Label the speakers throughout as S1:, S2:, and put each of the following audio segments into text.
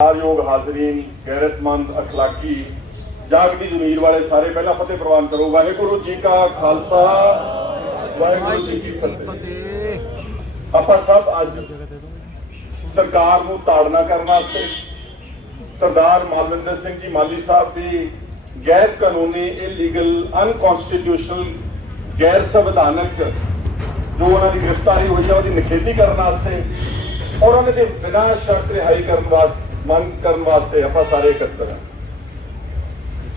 S1: ਯੋਗ ਹਾਜ਼ਰੀਨ, ਗੈਰਤਮੰਦ, ਅਖਲਾਕੀ, ਜਾਗਦੀ ਜ਼ਮੀਰ ਵਾਲੇ ਸਾਰੇ ਪਹਿਲਾਂ ਫਤਿਹ ਪ੍ਰਵਾਨ ਕਰੋ। ਵਾਹਿਗੁਰੂ ਜੀ ਕਾ ਖਾਲਸਾ, ਵਾਹਿਗੁਰੂ ਜੀ ਕੀ ਫਤਿਹ। ਆਪਾਂ ਸਭ ਅੱਜ ਸਰਕਾਰ ਨੂੰ ਤਾੜਨਾ ਕਰਨ ਵਾਸਤੇ ਸਰਦਾਰ ਮਾਲਵਿੰਦਰ ਸਿੰਘ ਜੀ ਮਾਲੀ ਸਾਹਿਬ ਦੀ ਗੈਰ ਕਾਨੂੰਨੀ ਇਲੀਗਲ ਅਨਕਨਸਟੀਟਿਊਸ਼ਨਲ ਗੈਰ ਸੰਵਿਧਾਨਕ ਜੋ ਉਹਨਾਂ ਦੀ ਗ੍ਰਿਫਤਾਰੀ ਹੋਈ ਹੈ ਉਹਦੀ ਨਿਖੇਧੀ ਕਰਨ ਵਾਸਤੇ ਔਰ ਉਹਨਾਂ ਦੇ ਬਿਨਾਂ ਸ਼ਰਤ ਰਿਹਾਈ ਕਰਨ ਵਾਸਤੇ ਮੰਗ ਕਰਨ ਵਾਸਤੇ ਆਪਾਂ ਸਾਰੇ ਇਕੱਤਰ ਹਾਂ।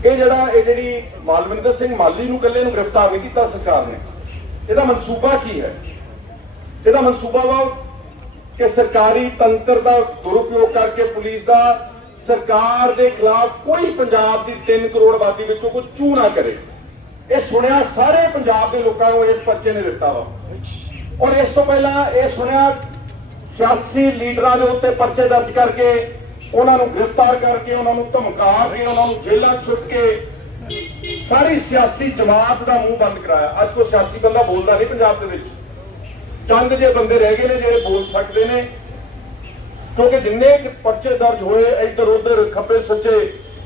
S1: ਇਹ ਜਿਹੜਾ ਇਹ ਜਿਹੜੀ ਮਾਲਵਿੰਦਰ ਸਿੰਘ ਮਾਲੀ ਨੂੰ ਇਕੱਲੇ ਨੂੰ ਗ੍ਰਿਫਤਾਰ ਨਹੀਂ ਕੀਤਾ ਸਰਕਾਰ ਨੇ, ਇਹਦਾ ਮਨਸੂਬਾ ਕੀ ਹੈ? ਇਹਦਾ ਮਨਸੂਬਾ ਵਾ ਕਿ ਸਰਕਾਰੀ ਤੰਤਰ ਦਾ ਦੁਰਉਪਯੋਗ ਕਰਕੇ ਪੁਲਿਸ ਦਾ ਸਰਕਾਰ ਦੇ ਖਿਲਾਫ ਕੋਈ ਪੰਜਾਬ ਦੀ 3 ਕਰੋੜ ਆਬਾਦੀ ਵਿੱਚੋਂ ਕੋਈ ਚੂ ਨਾ ਕਰੇ। ਇਹ ਸੁਣਿਆ ਸਾਰੇ ਪੰਜਾਬ ਦੇ ਲੋਕਾਂ ਨੂੰ ਇਸ ਪਰਚੇ ਨੇ ਦਿੱਤਾ ਵਾ। ਔਰ ਇਸ ਤੋਂ ਪਹਿਲਾਂ ਇਹ ਸੁਣਿਆ ਸਿਆਸੀ ਲੀਡਰਾਂ ਦੇ ਉੱਤੇ ਪਰਚੇ ਦਰਜ ਕਰਕੇ ਉਹਨਾਂ ਨੂੰ ਗ੍ਰਿਫਤਾਰ ਕਰਕੇ, ਉਹਨਾਂ ਨੂੰ ਧਮਕਾ ਕੇ, ਉਹਨਾਂ ਨੂੰ ਜੇਲ੍ਹਾਂ 'ਚ ਕੇ ਸਾਰੀ ਸਿਆਸੀ ਜਮਾਤ ਦਾ ਮੂੰਹ ਬੰਦ ਕਰਾਇਆ। ਅੱਜ ਕੋਈ ਸਿਆਸੀ ਬੰਦਾ ਬੋਲਦਾ ਨਹੀਂ ਪੰਜਾਬ ਦੇ ਵਿੱਚ। ਚੰਦ ਜੇ ਬੰਦੇ ਰਹਿ ਗਏ ਨੇ ਜਿਹੜੇ ਬੋਲ ਸਕਦੇ ਨੇ, ਕਿਉਂਕਿ ਜਿੰਨੇ ਪਰਚੇ ਦਰਜ ਹੋਏ, ਇੱਧਰ ਉੱਧਰ ਖੱਬੇ ਸੱਜੇ,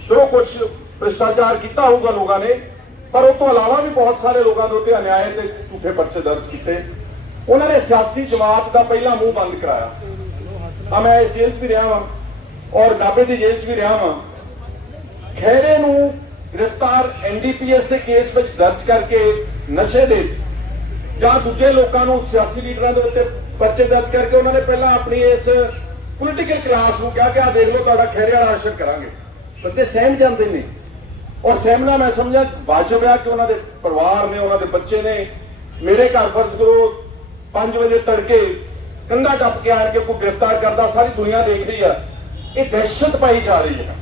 S1: ਜੋ ਕੁਝ ਭ੍ਰਿਸ਼ਟਾਚਾਰ ਕੀਤਾ ਹੋਊਗਾ ਲੋਕਾਂ ਨੇ, ਪਰ ਉਹ ਤੋਂ ਇਲਾਵਾ ਵੀ ਬਹੁਤ ਸਾਰੇ ਲੋਕਾਂ ਦੇ ਉੱਤੇ ਅਨਿਆਏ ਤੇ ਝੂਠੇ ਪਰਚੇ ਦਰਜ ਕੀਤੇ। ਉਹਨਾਂ ਨੇ ਸਿਆਸੀ ਜਮਾਤ ਦਾ ਪਹਿਲਾ ਮੂੰਹ ਬੰਦ ਕਰਾਇਆ। ਆ ਮੈਂ ਇਸ ਜੇਲ੍ਹ 'ਚ ਵੀ ਰਿਹਾ ਵਾਂ। ਔਰ ਨਾਭੇ ਦੀ ਜੇਲ੍ਹ 'ਚ ਵੀ ਰਿਹਾ ਵਾਂ। ਖੈਰੇ ਨੂੰ ਗ੍ਰਿਫਤਾਰ ਐਨਡੀਪੀਐਸ ਦੇ ਕੇਸ ਵਿੱਚ ਦਰਜ ਕਰਕੇ ਨਸ਼ੇ ਦੇ ਜਾਂ ਦੂਜੇ ਲੋਕਾਂ ਨੂੰ ਸਿਆਸੀ ਲੀਡਰਾਂ ਦੇ ਉੱਤੇ ਪਰਚੇ ਦਰਜ ਕਰਕੇ ਉਹਨਾਂ ਨੇ ਪਹਿਲਾਂ ਆਪਣੀ ਇਸ ਪੋਲੀਟੀਕਲ ਕਲਾਸ ਨੂੰ ਕਿਹਾ ਕਿ ਆ ਦੇਖ ਲਓ, ਤੁਹਾਡਾ ਖੈਰੇ ਵਾਲਾ ਆਸ਼ਰ ਕਰਾਂਗੇ। ਬੰਦੇ ਸਹਿਮ ਜਾਂਦੇ ਨੇ। ਔਰ ਸਹਿਮਣਾ ਮੈਂ ਸਮਝਿਆ, ਵਾਜਬ ਆ ਕਿ ਉਹਨਾਂ ਦੇ ਪਰਿਵਾਰ ਨੇ, ਉਹਨਾਂ ਦੇ ਬੱਚੇ ਨੇ ਮੇਰੇ ਘਰ ਫਰਜ਼ ਕਰੋ 5 ਵਜੇ ਤੜਕੇ ਕੰਧਾ ਟੱਪ ਕੇ ਆਣ ਕੇ ਕੋਈ ਗ੍ਰਿਫਤਾਰ ਕਰਦਾ, ਸਾਰੀ ਦੁਨੀਆ ਦੇਖਦੀ ਆ। ਇਹ ਦਹਿਸ਼ਤ ਪਾਈ ਜਾ ਰਹੀ ਹੈ।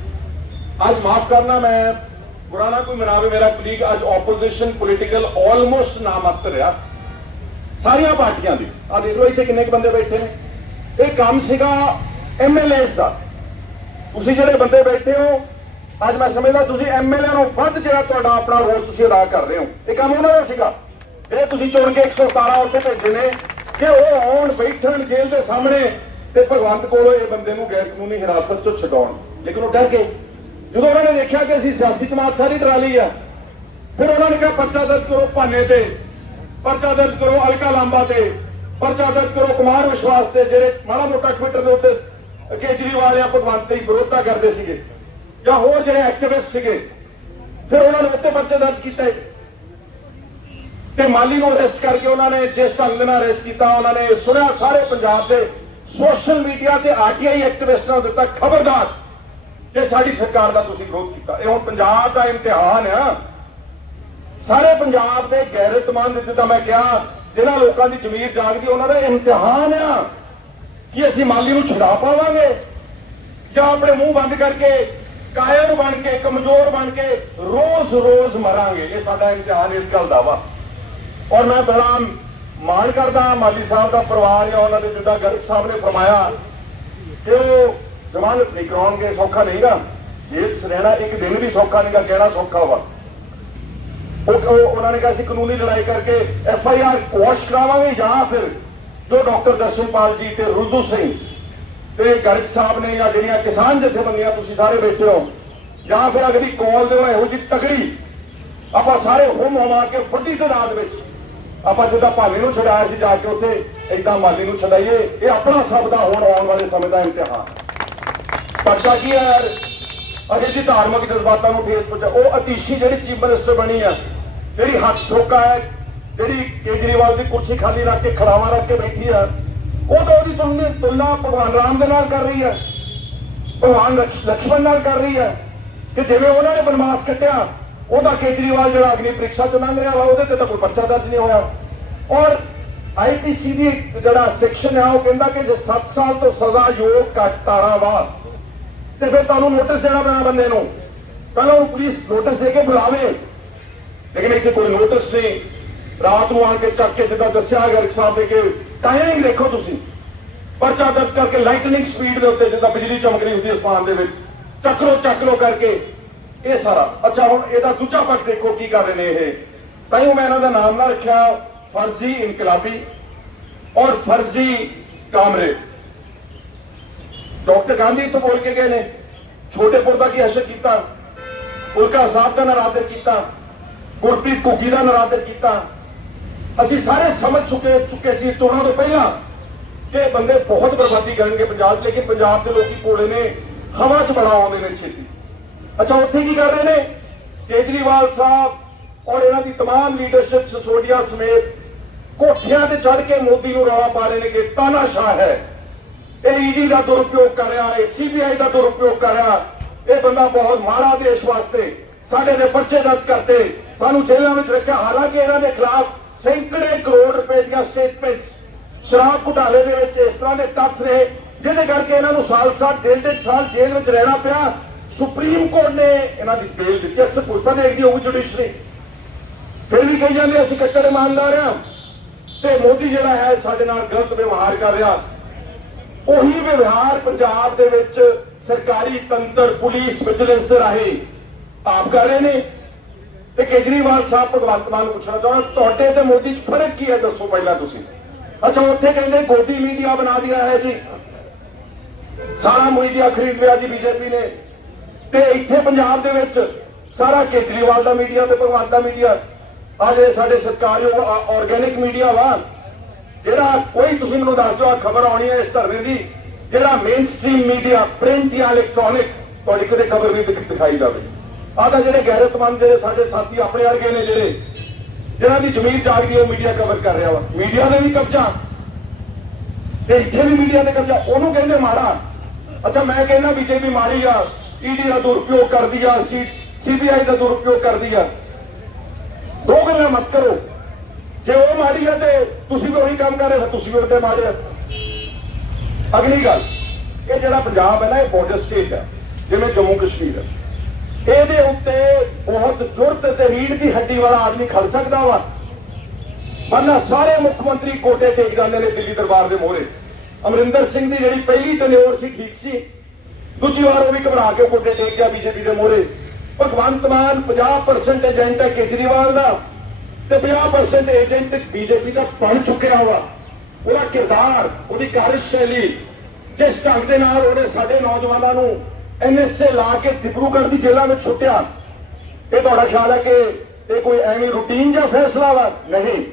S1: ਅੱਜ ਮਾਫ ਕਰਨਾ ਮੈਂ, ਬੁਰਾ ਨਾ ਕੋਈ ਮਨਾਵੇ, ਮੇਰਾ ਕਲੀਗ ਅੱਜ ਆਪੋਜੀਸ਼ਨ ਪੋਲੀਟੀਕਲ ਆਲਮੋਸਟ ਨਾਮਤਰ ਆ। ਸਾਰੀਆਂ ਪਾਰਟੀਆਂ ਦੀ। ਆ ਦੇਖ ਲਓ, ਇੱਥੇ ਕਿੰਨੇ ਕੁ ਬੰਦੇ ਬੈਠੇ ਨੇ। ਇਹ ਕੰਮ ਸੀਗਾ ਐਮਐਲਏਸ ਦਾ। ਤੁਸੀਂ ਜਿਹੜੇ ਬੰਦੇ ਬੈਠੇ ਹੋ, ਅੱਜ ਮੈਂ ਸਮਝਦਾ ਤੁਸੀਂ ਐਮਐਲਏ ਨੂੰ ਵੱਧ ਜਿਹੜਾ ਤੁਹਾਡਾ ਆਪਣਾ ਰੋਲ ਤੁਸੀਂ ਅਦਾ ਕਰ ਰਹੇ ਹੋ। ਇਹ ਕੰਮ ਉਹਨਾਂ ਦਾ ਸੀਗਾ। ਜਿਹੜੇ ਤੁਸੀਂ ਚੁਣ ਕੇ 117 ਉੱਥੇ ਭੇਜੇ ਨੇ। ਕਿ ਉਹ ਆਉਣ, ਬੈਠਣ ਜੇਲ੍ਹ ਦੇ ਸਾਹਮਣੇ ਤੇ ਭਗਵੰਤ ਕੋਲੋਂ ਇਹ ਬੰਦੇ ਨੂੰ ਗੈਰ ਕਾਨੂੰਨੀ ਹਿਰਾਸਤ ਚੋਂ ਛਡਾਉਣ। ਲੇਕਿਨ ਉਹ ਡਰ ਗਏ। ਜਦੋਂ ਉਹਨਾਂ ਨੇ ਦੇਖਿਆ ਕਿ ਅਸੀਂ ਸਿਆਸੀ ਜਮਾਤ ਸਾਰੀ ਡਰਾ ਲਈ ਆ, ਫਿਰ ਉਹਨਾਂ ਨੇ ਕਿਹਾ, ਪਰਚਾ ਦਰਜ ਕਰੋ ਭਾਨੇ ਤੇ, ਪਰਚਾ ਦਰਜ ਕਰੋ ਅਲਕਾ ਲਾਂਬਾ ਤੇ, ਪਰਚਾ ਦਰਜ ਕਰੋ ਕੁਮਾਰ ਵਿਸ਼ਵਾਸ ਤੇ, ਜਿਹੜੇ ਮਾੜਾ ਮੋਟਾ ਟਵਿੱਟਰ ਦੇ ਉੱਤੇ ਕੇਜਰੀਵਾਲ ਜਾਂ ਭਗਵੰਤ ਦੀ ਵਿਰੋਧਤਾ ਕਰਦੇ ਸੀਗੇ, ਜਾਂ ਹੋਰ ਜਿਹੜੇ ਐਕਟਿਵਿਸਟ ਸੀਗੇ, ਫਿਰ ਉਹਨਾਂ ਨੇ ਉੱਤੇ ਪਰਚੇ ਦਰਜ ਕੀਤੇ ਤੇ ਮਾਲੀ ਨੂੰ ਅਰੈਸਟ ਕਰਕੇ ਉਹਨਾਂ ਨੇ ਜਿਸ ਢੰਗ ਦੇ ਨਾਲ ਅਰੈਸਟ ਕੀਤਾ, ਉਹਨਾਂ ਨੇ ਸੁਣਿਆ ਸਾਰੇ ਪੰਜਾਬ ਦੇ ਸੋਸ਼ਲ ਮੀਡੀਆ ਤੇ ਆਰਟੀਆਈ ਐਕਟਿਵਿਸਟਾਂ ਦਿੱਤਾ ਖਬਰਦਾਰ। ਕਿ ਸਾਡੀ ਸਰਕਾਰ ਦਾ ਤੁਸੀਂ ਵਿਰੋਧ ਕੀਤਾ, ਇਹ ਹੁਣ ਪੰਜਾਬ ਦਾ ਇਮਤਿਹਾਨ ਆ। ਸਾਰੇ ਪੰਜਾਬ ਦੇ ਗੈਰਤਮੰਦ ਜਿੱਦਾਂ ਮੈਂ ਕਿਹਾ, ਜਿਨ੍ਹਾਂ ਲੋਕਾਂ ਦੀ ਜ਼ਮੀਰ ਜਾਗਦੀ, ਉਹਨਾਂ ਦਾ ਇਮਤਿਹਾਨ ਆ ਕਿ ਅਸੀਂ ਮਾਲੀ ਨੂੰ ਛੁਡਾ ਪਾਵਾਂਗੇ। ਜਾਂ ਆਪਣੇ ਮੂੰਹ ਬੰਦ ਕਰਕੇ, ਕਾਇਰ ਬਣ ਕੇ, ਕਮਜ਼ੋਰ ਬਣ ਕੇ, ਰੋਜ਼-ਰੋਜ਼ ਮਰਾਂਗੇ। ਇਹ ਸਾਡਾ ਇਮਤਿਹਾਨ ਇਸ ਗੱਲ ਦਾ ਵਾ। ਔਰ ਮੈਂ ਬੜਾ ਮਾਣ ਕਰਦਾ ਮਾਲੀ ਸਾਹਿਬ ਦਾ ਪਰਿਵਾਰ ਜਾਂ ਉਹਨਾਂ ਦੇ ਜਿੱਦਾਂ ਗਰਗ ਸਾਹਿਬ ਨੇ ਫਰਮਾਇਆ ਕਿ ਉਹ ਜ਼ਮਾਨਤ ਨਹੀਂ ਕਰਾਉਣਗੇ, ਸੌਖਾ ਨਹੀਂਗਾ ਜੇਲ੍ਹ 'ਚ ਰਹਿਣਾ ਇੱਕ ਦਿਨ ਵੀ ਸੌਖਾ ਨਹੀਂਗਾ ਕਹਿਣਾ ਸੌਖਾ ਵਾ? ਉਹ ਉਹਨਾਂ ਨੇ ਕਿਹਾ ਸੀ ਕਾਨੂੰਨੀ ਲੜਾਈ ਕਰਕੇ ਐਫ ਆਈ ਆਰ ਕੁਆਸ਼ ਕਰਾਵਾਂਗੇ ਜਾਂ ਫਿਰ ਜੋ ਡਾਕਟਰ ਦਰਸ਼ਨਪਾਲ ਜੀ ਤੇ ਰੁੱਦੂ ਸਿੰਘ ਤੇ ਗਰਗ ਸਾਹਿਬ ਨੇ ਜਾਂ ਜਿਹੜੀਆਂ ਕਿਸਾਨ ਜਥੇਬੰਦੀਆਂ ਤੁਸੀਂ ਸਾਰੇ ਬੈਠੇ ਹੋ, ਜਾਂ ਫਿਰ ਅਗਲੀ ਕਾਲ ਦਿਓ ਇਹੋ ਜਿਹੀ ਤਗੜੀ ਆਪਾਂ ਸਾਰੇ ਹੁਮ ਹਮਾ ਕੇ ਵੱਡੀ ਤਾਦਾਦ ਵਿੱਚ ਆਪਾਂ ਜਿੱਦਾਂ ਭਾਲੀ ਨੂੰ ਛਡਾਇਆ ਸੀ ਜਾ ਕੇ ਉੱਥੇ, ਏਦਾਂ ਮਾਲੀ ਨੂੰ ਛਡਾਈਏ। ਇਹ ਆਪਣਾ ਸਭ ਦਾ ਹੋਣ ਆਉਣ ਵਾਲੇ ਸਮੇਂ ਦਾ ਇਮਤਿਹਾਨ। ਪਰਚਾ ਕੀ ਹੈ ਯਾਰ? ਅਜੇ ਜੀ ਧਾਰਮਿਕ ਜਜ਼ਬਾਤਾਂ ਨੂੰ ਠੇਸ ਪਹੁੰਚਾ ਉਹ ਅਤੀਸ਼ੀ ਜਿਹੜੀ ਚੀਫ ਮਿਨਿਸਟਰ ਬਣੀ ਆ, ਜਿਹੜੀ ਹੱਥ ਠੋਕਾ ਹੈ, ਜਿਹੜੀ ਕੇਜਰੀਵਾਲ ਦੀ ਕੁਰਸੀ ਖਾਲੀ ਰੱਖ ਕੇ ਖੜਾਵਾ ਰੱਖ ਕੇ ਬੈਠੀ ਆ, ਉਹ ਤਾਂ ਉਹਦੀ ਤੁਲਨਾ ਤੁਲਨਾ ਭਗਵਾਨ ਰਾਮ ਦੇ ਨਾਲ ਕਰ ਰਹੀ ਹੈ ਭਗਵਾਨ ਲਕਸ਼- ਲਕਸ਼ਮਣ ਨਾਲ ਕਰ ਰਹੀ ਹੈ ਕਿ ਜਿਵੇਂ ਉਹਨਾਂ ਨੇ ਬਨਵਾਸ ਕੱਟਿਆ ਉਹਦਾ ਕੇਜਰੀਵਾਲ ਜਿਹੜਾ ਅਗਨੀ ਪ੍ਰੀਖਿਆ ਚੋਂ ਲੰਘ ਰਿਹਾ ਵਾ, ਉਹਦੇ ਤੇ ਤਾਂ ਕੋਈ ਪਰਚਾ ਦਰਜ ਨਹੀਂ ਹੋਇਆ। ਔਰ ਆਈਪੀਸੀ ਦੀ ਜਿਹੜਾ ਸੈਕਸ਼ਨ ਹੈ ਉਹ ਕਹਿੰਦਾ ਕਿ ਜੇ 7 ਸਾਲ ਤੋਂ ਸਜ਼ਾ ਯੋਗ ਕੱਟਾਰਾ ਬਾਅਦ ਤੇ ਫਿਰ ਤੁਹਾਨੂੰ ਨੋਟਿਸ ਦੇਣਾ ਪੈਣਾ ਬੰਦੇ ਨੂੰ। ਪਹਿਲਾਂ ਉਹ ਪੁਲਿਸ ਨੋਟਿਸ ਦੇ ਕੇ ਬੁਲਾਵੇ, ਲੇਕਿਨ ਇੱਥੇ ਕੋਈ ਨੋਟਿਸ ਨਹੀਂ। ਰਾਤ ਨੂੰ ਆਣ ਕੇ ਚੱਕ ਕੇ ਜਿੱਦਾਂ ਦੱਸਿਆ ਗਿਆ ਸਾਹਿਬ ਨੇ ਕਿ ਟਾਈਮਿੰਗ ਦੇਖੋ ਤੁਸੀਂ। ਪਰਚਾ ਦਰਜ ਕਰਕੇ ਲਾਈਟਨਿੰਗ ਸਪੀਡ ਦੇ ਉੱਤੇ ਜਿੱਦਾਂ ਬਿਜਲੀ ਚਮਕ ਰਹੀ ਹੁੰਦੀ ਹੈ ਅਸਮਾਨ ਦੇ ਵਿੱਚ। ਚੱਕ ਲੋ ਚੱਕ ਲੋ ਕਰਕੇ ਇਹ ਸਾਰਾ। ਅੱਛਾ, ਹੁਣ ਇਹਦਾ ਦੂਜਾ ਪੱਖ ਦੇਖੋ ਕੀ ਕਰ ਰਹੇ ਨੇ ਇਹ। ਤਾਂ ਮੈਂ ਇਹਨਾਂ ਦਾ ਨਾਮ ਨਾ ਰੱਖਿਆ। ਫਰਜ਼ੀ ਇਨਕਲਾਬੀ ਔਰ ਫਰਜ਼ੀ ਕਾਮਰੇ। ਡਾਕਟਰ ਗਾਂਧੀ ਤੋਂ ਬੋਲ ਕੇ ਗਏ ਨੇ। ਛੋਟੇਪੁਰ ਦਾ ਕੀ ਅਸ਼ਰ ਕੀਤਾ? ਫੁਲਕਾ ਸਾਹਿਬ ਦਾ ਨਰਾਦਰ ਕੀਤਾ। ਗੁਰਪ੍ਰੀਤ ਘੁੱਗੀ ਦਾ ਨਰਾਦਰ ਕੀਤਾ। ਅਸੀਂ ਸਾਰੇ ਸਮਝ ਚੁੱਕੇ ਚੁੱਕੇ ਸੀ ਚੋਣਾਂ ਤੋਂ ਪਹਿਲਾਂ ਕਿ ਬੰਦੇ ਬਹੁਤ ਬਰਬਾਦੀ ਕਰਨਗੇ ਪੰਜਾਬ 'ਚ, ਲੇਕਿਨ ਪੰਜਾਬ ਦੇ ਲੋਕੀ ਕੋਲੇ ਨੇ। ਹਵਾ 'ਚ ਬੜਾ ਆਉਂਦੇ ਨੇ ਛੇਤੀ। ਅੱਛਾ ਉੱਥੇ ਕੀ ਕਰ ਰਹੇ ਨੇ ਕੇਜਰੀਵਾਲ ਸਾਹਿਬ ਔਰ ਇਹਨਾਂ ਦੀ तमाम ਲੀਡਰਸ਼ਿਪ ਸਸੋਡੀਆ ਸਮੇਤ ਕੋਠਿਆਂ ਤੇ ਚੜ ਕੇ ਮੋਦੀ ਨੂੰ ਰੌਲਾ ਪਾ ਰਹੇ ਨੇ ਕਿ ਤਾਨਾਸ਼ਾਹ ਹੈ ਇਹ ਈਡੀ ਦਾ ਦੁਰਉਪਯੋਗ ਕਰ ਰਿਹਾ ਹੈ ਸੀਬੀਆਈ ਦਾ ਦੁਰਉਪਯੋਗ ਕਰ ਰਿਹਾ ਇਹ ਬੰਦਾ ਬਹੁਤ ਮਾੜਾ ਦੇਸ਼ ਵਾਸਤੇ ਸਾਡੇ ਦੇ ਬੱਚੇ ਦਰਜ ਕਰਤੇ ਸਾਨੂੰ ਜੇਲ੍ਹਾਂ ਵਿੱਚ ਰੱਖਿਆ ਹਾਲਾਂਕਿ ਇਹਨਾਂ ਦੇ ਖਿਲਾਫ ਸੈਂਕੜੇ ਕਰੋੜ ਰੁਪਏ ਦੀਆਂ ਸਟੇਟਮੈਂਟਸ ਸ਼ਰਾਬ ਘੁਟਾਲੇ ਦੇ ਵਿੱਚ ਇਸ ਤਰ੍ਹਾਂ ਦੇ ਤੱਥ ਨੇ ਜਿਹਦੇ ਕਰਕੇ ਇਹਨਾਂ ਨੂੰ ਸਾਲ ਸਾਲ ਡੇਢ ਡੇਢ ਸਾਲ ਜੇਲ੍ਹ ਵਿੱਚ ਰਹਿਣਾ ਪਿਆ ਸੁਪਰੀਮ ਕੋਰਟ ਨੇ ਇਹਨਾਂ ਦੀ ਬੇਲ ਦਿੱਤੀ ਅਕਸਰ ਪੁਲਿਸਾਂ ਦੇਖਦੀ ਹੋਊਗੀ ਜੁਡੀਸ਼ਰੀ ਫਿਰ ਵੀ ਕਹੀ ਜਾਂਦੇ ਅਸੀਂ ਕੱਟੜ ਇਮਾਨਦਾਰ ਆ ਤੇ ਮੋਦੀ ਜਿਹੜਾ ਹੈ, ਸਾਡੇ ਨਾਲ ਗਲਤ ਵਿਵਹਾਰ ਕਰ ਰਿਹਾ। ਉਹੀ ਵਿਵਹਾਰ ਪੰਜਾਬ ਦੇ ਵਿੱਚ ਸਰਕਾਰੀ ਤੰਤਰ, ਪੁਲਿਸ ਵਿਜੀਲੈਂਸ ਦੇ ਰਾਹੀਂ ਆਪ ਕਰ ਰਹੇ ਨੇ। ਤੇ ਕੇਜਰੀਵਾਲ ਸਾਹਿਬ, ਭਗਵੰਤ ਮਾਨ ਪੁੱਛਣਾ ਚਾਹੁੰਦਾ, ਤੁਹਾਡੇ ਤੇ ਮੋਦੀ 'ਚ ਫ਼ਰਕ ਕੀ ਹੈ? ਦੱਸੋ ਪਹਿਲਾਂ ਤੁਸੀਂ। ਅੱਛਾ, ਉੱਥੇ ਕਹਿੰਦੇ ਗੋਦੀ ਮੀਡੀਆ ਬਣਾ ਦਿਆ ਹੈ ਜੀ। ਸਾਰਾ ਮੀਡੀਆ ਖਰੀਦ ਲਿਆ ਜੀ ਬੀਜੇਪੀ ਨੇ। ਤੇ ਇੱਥੇ ਪੰਜਾਬ ਦੇ ਵਿੱਚ ਸਾਰਾ ਕੇਜਰੀਵਾਲ ਦਾ ਮੀਡੀਆ ਤੇ ਭਗਵੰਤ ਦਾ ਮੀਡੀਆ ਆ ਜਿਹੜੇ ਸਾਡੇ ਸਰਕਾਰਯੋਗ ਆਰਗੈਨਿਕ ਮੀਡੀਆ ਵਾ, ਜਿਹੜਾ ਕੋਈ ਤੁਸੀਂ ਮੈਨੂੰ ਦੱਸ ਦਿਓ ਆ ਖਬਰ ਆਉਣੀ ਹੈ ਇਸ ਧਰਨੇ ਦੀ, ਜਿਹੜਾ ਮੇਨ ਸਟ੍ਰੀਮ ਮੀਡੀਆ ਪ੍ਰਿੰਟ ਜਾਂ ਇਲੈਕਟ੍ਰੋਨਿਕ ਤੁਹਾਡੀ ਕਦੇ ਖਬਰ ਨਹੀਂ ਦਿਖਾਈ ਜਾਵੇ। ਆਹ ਤਾਂ ਜਿਹੜੇ ਗੈਰਤਮੰਦ, ਜਿਹੜੇ ਸਾਡੇ ਸਾਥੀ ਆਪਣੇ ਵਰਗੇ ਨੇ ਜਿਹੜੇ, ਜਿਹਨਾਂ ਦੀ ਜ਼ਮੀਰ ਜਾਗਦੀ ਹੈ, ਉਹ ਮੀਡੀਆ ਕਵਰ ਕਰ ਰਿਹਾ ਵਾ। ਮੀਡੀਆ ਦੇ ਵੀ ਕਬਜ਼ਾ, ਤੇ ਇੱਥੇ ਵੀ ਮੀਡੀਆ ਤੇ ਕਬਜ਼ਾ, ਉਹਨੂੰ ਕਹਿੰਦੇ ਮਾੜਾ। ਅੱਛਾ, ਮੈਂ ਕਹਿੰਦਾ ਬੀਜੇਪੀ ਮਾੜੀ ਆ ਈਡੀ ਦਾ ਦੁਰਉਪਯੋਗ ਕਰਦੀ ਆ ਸੀਬੀਆਈ ਦਾ ਦੁਰਉਪਯੋਗ ਕਰਦੀ ਆ। ਦੋ ਗੱਲਾਂ ਮਤ ਕਰੋ। ਜੇ ਉਹ ਮਾੜੀ ਆ ਤੇ ਤੁਸੀਂ ਵੀ ਉਹੀ ਕੰਮ ਕਰ ਰਹੇ ਹੋ ਤੁਸੀਂ ਵੀ ਉਹਦੇ ਮਾੜੇ ਆ। ਅਗਲੀ ਗੱਲ, ਇਹ ਜਿਹੜਾ ਪੰਜਾਬ ਹੈ ਨਾ, ਇਹ ਬਾਰਡਰ ਸਟੇਟ ਹੈ, ਜਿਵੇਂ ਜੰਮੂ ਕਸ਼ਮੀਰ ਹੈ। ਇਹਦੇ ਉੱਤੇ ਬਹੁਤ ਜ਼ੁਰਤ ਤੇ ਰੀੜ ਦੀ ਹੱਡੀ ਵਾਲਾ ਆਦਮੀ ਖੜ ਸਕਦਾ ਵਾ। ਵਰਨਾ ਸਾਰੇ ਮੁੱਖ ਮੰਤਰੀ ਕੋਟੇ ਟੇਕ ਜਾਂਦੇ ਨੇ ਦਿੱਲੀ ਦਰਬਾਰ ਦੇ ਮੋਹਰੇ। ਅਮਰਿੰਦਰ ਸਿੰਘ ਦੀ ਜਿਹੜੀ ਪਹਿਲੀ ਟਨਿਓਰ ਸੀ, ਠੀਕ ਸੀ। ਦੂਜੀ ਵਾਰ ਉਹ ਵੀ ਘਬਰਾ ਕੇ ਕੋਟੇ ਟੇਕ ਗਿਆ ਬੀਜੇਪੀ ਦੇ ਮੋਹਰੇ। ਭਗਵੰਤ ਮਾਨ 50% ਏਜੰਟ ਹੈ ਕੇਜਰੀਵਾਲ ਦਾ ਤੇ 50% ਏਜੰਟ ਬੀਜੇਪੀ ਦਾ ਬਣ ਚੁੱਕਿਆ ਵਾ। ਉਹਦਾ ਕਿਰਦਾਰ, ਉਹਦੀ ਕਾਰਜਸ਼ੈਲੀ, ਜਿਸ ਢੰਗ ਦੇ ਨਾਲ ਉਹਨੇ ਸਾਡੇ ਨੌਜਵਾਨਾਂ ਨੂੰ ਐਨਐਸਏ ਲਾ ਕੇ ਦਿਬਰੂਗੜ੍ਹ ਦੀ ਜੇਲ੍ਹਾਂ ਵਿੱਚ ਛੁੱਟਿਆ ਇਹ ਤੁਹਾਡਾ ਖਿਆਲ ਹੈ ਕਿ ਇਹ ਕੋਈ ਐਵੇਂ ਰੂਟੀਨ ਜਾਂ ਫੈਸਲਾ ਵਾ? ਨਹੀਂ।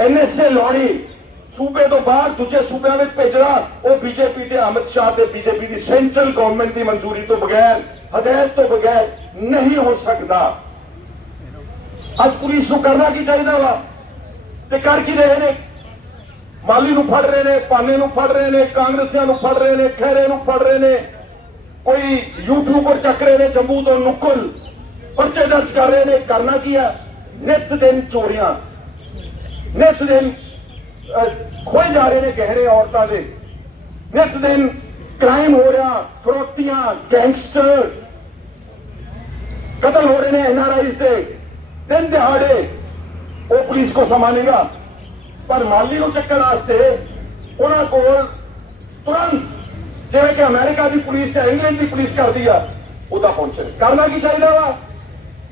S1: ਐਨਐਸਏ ਲਾਉਣੀ ਸੂਬੇ ਤੋਂ ਬਾਹਰ ਦੂਜੇ ਸੂਬਿਆਂ ਵਿੱਚ ਭੇਜਣਾ, ਉਹ ਬੀਜੇਪੀ ਤੇ ਅਮਿਤ ਸ਼ਾਹ ਤੇ ਬੀਜੇਪੀ ਦੀ ਸੈਂਟਰਲ ਗਵਰਨਮੈਂਟ ਦੀ ਮਨਜ਼ੂਰੀ ਤੋਂ ਬਗੈਰ, ਹਦਾਇਤ ਤੋਂ ਬਗੈਰ ਨਹੀਂ ਹੋ ਸਕਦਾ। ਅੱਜ ਪੁਲਿਸ ਨੂੰ ਕਰਨਾ ਕੀ ਚਾਹੀਦਾ ਵਾ? ਤੇ ਕਰ ਕੀ ਰਹੇ ਨੇ? ਮਾਲੀ ਨੂੰ ਫੜ ਰਹੇ ਨੇ, ਪਾਨੇ ਨੂੰ ਫੜ ਰਹੇ ਨੇ, ਕਾਂਗਰਸੀਆਂ ਨੂੰ ਫੜ ਰਹੇ ਨੇ, ਖਹਿਰੇ ਨੂੰ ਫੜ ਰਹੇ ਨੇ। ਕੋਈ ਯੂਟਿਊਬਰ ਚੱਕ ਰਹੇ ਨੇ, ਜੰਮੂ ਤੋਂ ਨੁਕਲ ਪਰਚੇ ਦਰਜ ਕਰ ਰਹੇ ਨੇ। ਕਰਨਾ ਕੀ ਆ? ਨਿਤ ਦਿਨ ਚੋਰੀਆਂ। ਨਿਤ ਦਿਨ ਖੋਏ ਜਾ ਰਹੇ ਨੇ ਗਹਿਰੇ ਔਰਤਾਂ ਦੇ। ਨਿਤ ਦਿਨ ਕ੍ਰਾਈਮ ਹੋ ਰਿਹਾ, ਫਰੋਤੀਆਂ ਗੈਂਗਸਟਰ ਕਤਲ ਹੋ ਰਹੇ ਨੇ ਐਨਆਰਆਈਜ਼ ਦੇ। ਦਿਨ ਦਿਹਾੜੇ ਉਹ ਪੁਲਿਸ ਕੋ ਸੰਭਾਲੇਗਾ ਪਰ ਮਾਲੀ ਨੂੰ ਚੱਕਣ ਵਾਸਤੇ ਉਹਨਾਂ ਕੋਲ ਤੁਰੰਤ ਜਿਵੇਂ ਕਿ ਅਮਰੀਕਾ ਦੀ ਪੁਲਿਸ ਹੈ ਇੰਗਲੈਂਡ ਦੀ ਪੁਲਿਸ ਕਰਦੀ ਆ, ਉਹਦਾ ਪਹੁੰਚੇ ਕਰਨਾ ਕੀ ਚਾਹੀਦਾ ਵਾ?